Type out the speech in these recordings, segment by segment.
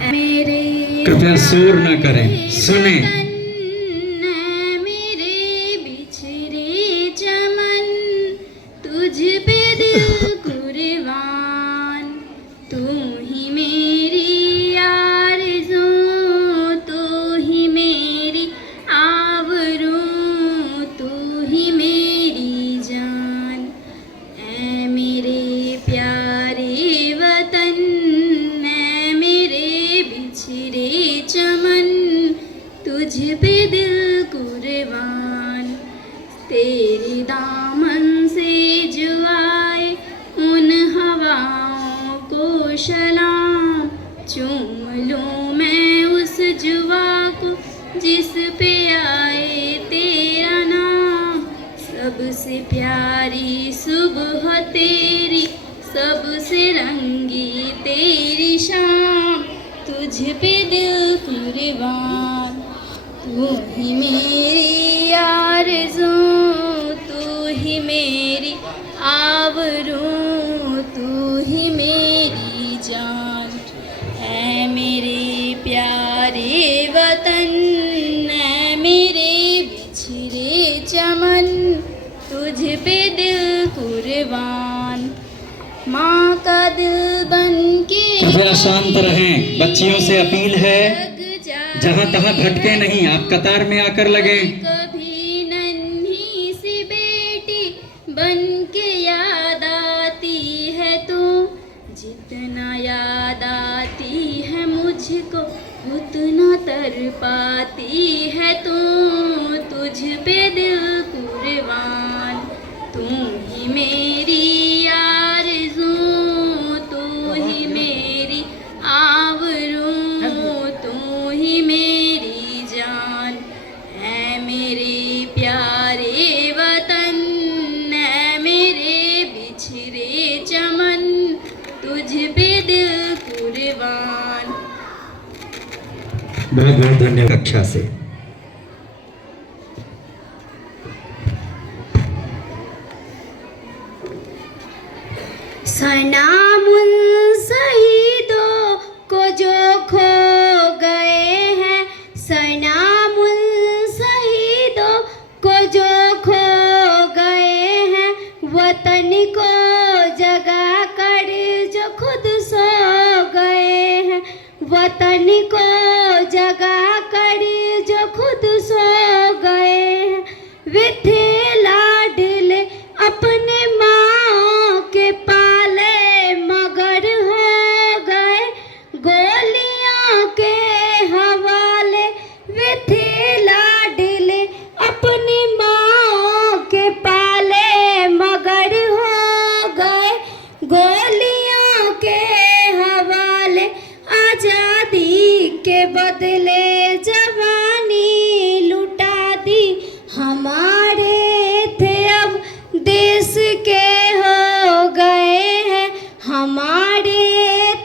कृपया शोर न करें, सुने। मेरे बिछड़े चमन तुझ पे दिल कुर्बान, तू ही मेरी आरज़ू, तू ही मेरी आवरू, तू ही मेरी जान। ऐ मेरे प्यारे वतन, ऐ मेरे बिछड़े चमन तुझ पे दिल कुर्बान। तेरे दामन से जो आए उन हवाओं को सलाम, चूम लूँ मैं उस जुआ को जिस पे आए तेरा नाम। सबसे प्यारी सुबह तेरी, सबसे रंगी तेरी शाम, तुझ पे दिल कुर्बान। तू ही मेरी आरज़ू, तू ही मेरी आवरू, तू ही मेरी जान। ऐ मेरे प्यारे वतन, ऐ मेरे बिछड़े चमन तुझ पे दिल कुर्बान। माँ का दिल बन के कृपया शांत रहें, बच्चियों से अपील है, जहाँ तहाँ भटके नहीं, आप कतार में आकर लगे। कभी नन्ही सी बेटी बन के याद आती है तू, जितना याद आती है मुझको उतना तर पाती है तू। तुझ पे दिल कुर्बान, तू ही मेरी आरज़ू, तू ही मेरी आवरू, तू ही मेरी जान। ऐ मेरे प्यारे वतन, ऐ मेरे बिछड़े चमन तुझ पे दिल कुर्बान। बहुत बहुत धन्यवाद। कक्षा से सलाम उन शहीदों को जो खो गए हैं, सलाम उन शहीदों को जो खो गए हैं, वतन को जगा कर जो खुद सो गए हैं, वतन को जगा कर जो खुद सो गए हैं। वे थे लाडले अपने माँ के पाले, मगर हो गए गोलियों के हवाले। वे थे लाडले अपनी माँ के पाले, मगर हो गए गोलियों के हवाले। आज़ादी के बदले जवानी लुटा दी, हमारे थे अब देश के हो गए हैं, हमारे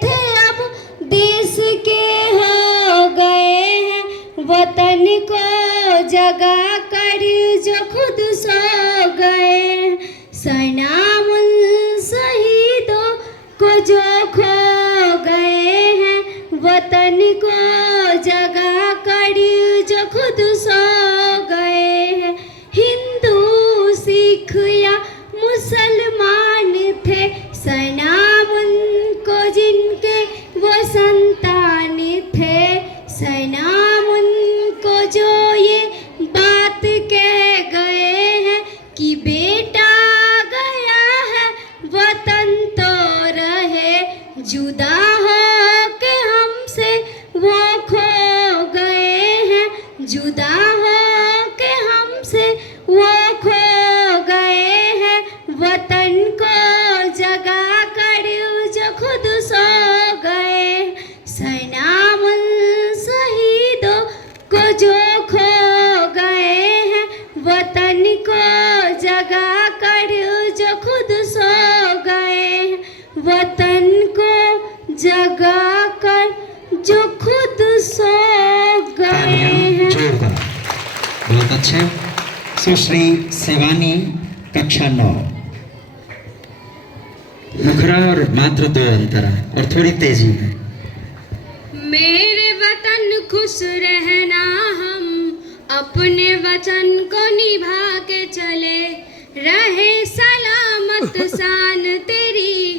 थे अब देश के हो गए हैं। वतन को जगा कर जो खुद सो गए हैं, सलाम उन शहीदों को जो खो गए हैं, वतन को जगा कर जो खुद सो गए हैं। हिंदू सिख या मुसलमान थे, सलाम उनको जिनके वो संतान थे, सलाम उनको जो ये बात कह गए हैं कि बेटा गया है वतन तो रहे, जुदा हो के हमसे वो खो गए हैं, जुदा हो के हमसे वो खो गए हैं। वतन को जगा कर जो खुद सो गए, सलाम उन शहीदों को जो खो गए हैं, वतन को जगा कर जो खुद सो गए हैं, वतन को जगा कर जो खुद सो गए हैं। बहुत अच्छे। सुश्री शिवानी, कक्षा 9। मुखरा और मात्र 2 अंतरा और थोड़ी तेजी में। मेरे वतन खुश रहना, हम अपने वचन को निभा के चले, रहे सलामत शान तेरी,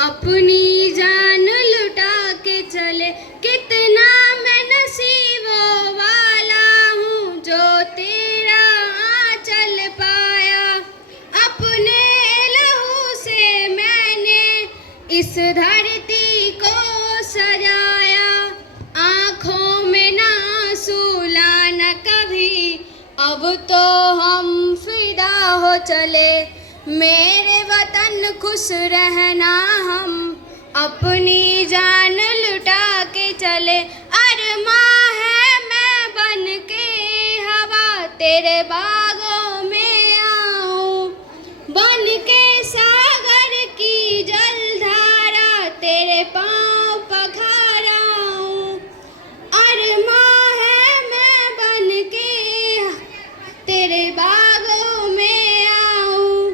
अपनी जान लुटा के चले। कितना मैं नसीबों वाला हूँ जो तेरा आंचल पाया, अपने लहू से मैंने इस धरती को सजाया। आँखों में ना आंसू लाना कभी, अब तो हम फिदा हो चले। मेरे वतन खुश रहना, हम अपनी जान लुटा के चले। अरमां है मैं बन के हवा तेरे बागों में आऊं, बन के सागर की जलधारा तेरे पाँव पखाराऊं। अरमां है मैं बन के तेरे बागों में आऊं,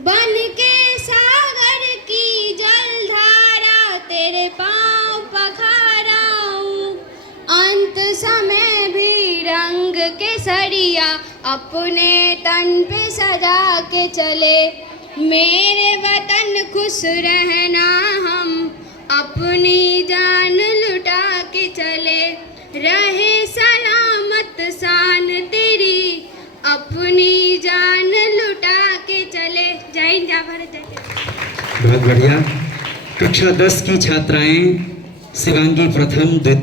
बन के सागर की जलधारा तेरे पाँव पखाराऊं। अंत समय भी रंग के सरिया अपने तन पे सजा के चले। मेरे वतन खुश रहना, हम अपनी जान लुटा के चले, रहे सलामत शान तेरी, अपनी जान लुटा के चले। जय हिंद, जय भारत, जय जय। बहुत बढ़िया। कक्षा 10 की छात्राएं शिवांगी प्रथम, द्वितीय